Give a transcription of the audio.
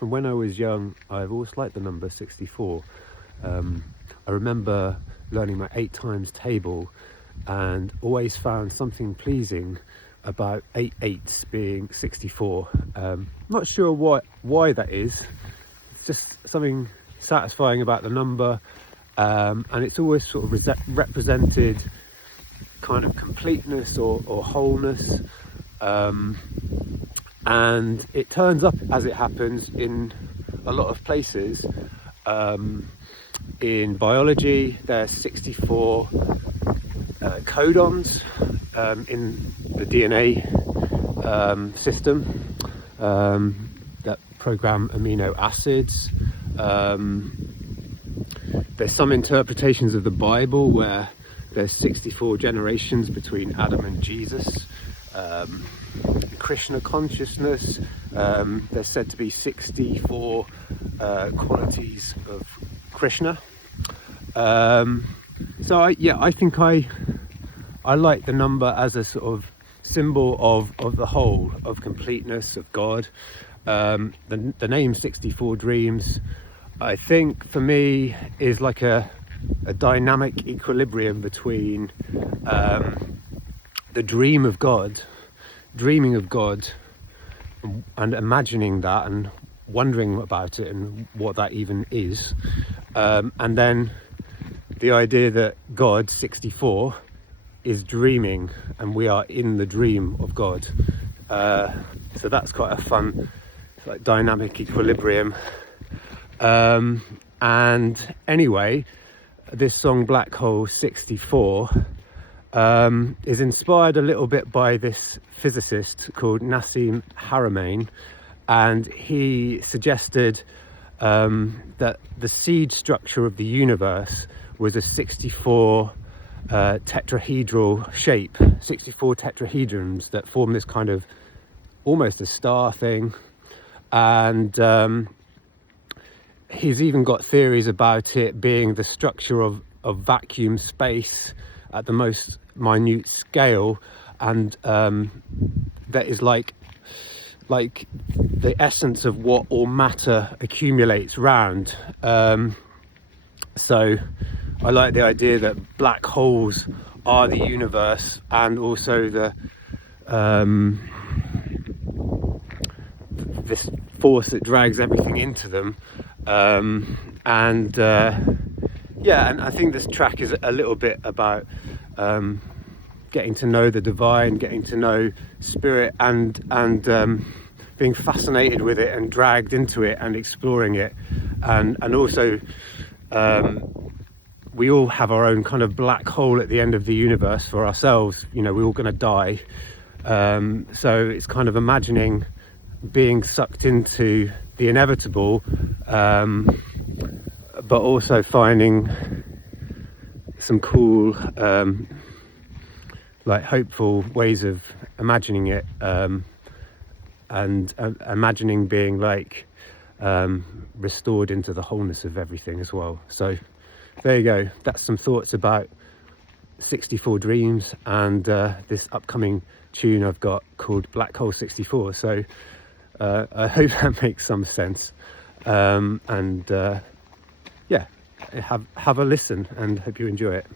from when I was young, I've always liked the number 64. I remember learning my 8 times table and always found something pleasing about 8 eighths being 64. Not sure why that is. It's just something satisfying about the number, and it's always sort of represented kind of completeness or wholeness, and it turns up, as it happens, in a lot of places. In biology, there's 64 codons in the DNA system that program amino acids. There's some interpretations of the Bible where there's 64 generations between Adam and Jesus. Krishna consciousness, there's said to be 64 qualities of Krishna. So I think I like the number as a sort of symbol of the whole, of completeness, of God. The name 64 Dreams, I think for me, is like a dynamic equilibrium between the dream of God, dreaming of God, and imagining that and wondering about it and what that even is, and then the idea that God, 64, is dreaming and we are in the dream of God. So that's quite a fun, like, dynamic equilibrium. And anyway, this song Black Hole 64 is inspired a little bit by this physicist called Nassim Haramein, and he suggested that the seed structure of the universe was a 64 tetrahedral shape, 64 tetrahedrons that form this kind of almost a star thing. And he's even got theories about it being the structure of vacuum space at the most minute scale, and that is like the essence of what all matter accumulates round. So I like the idea that black holes are the universe, and also this force that drags everything into them. And I think this track is a little bit about getting to know the divine, getting to know spirit, and being fascinated with it and dragged into it and exploring it, and also we all have our own kind of black hole at the end of the universe for ourselves. You know, we're all going to die, so it's kind of imagining being sucked into the inevitable, but also finding some cool like hopeful ways of imagining it, and imagining being like restored into the wholeness of everything as well. So there you go, that's some thoughts about 64 Dreams and this upcoming tune I've got called Black Hole 64. So I hope that makes some sense, and have a listen, and hope you enjoy it.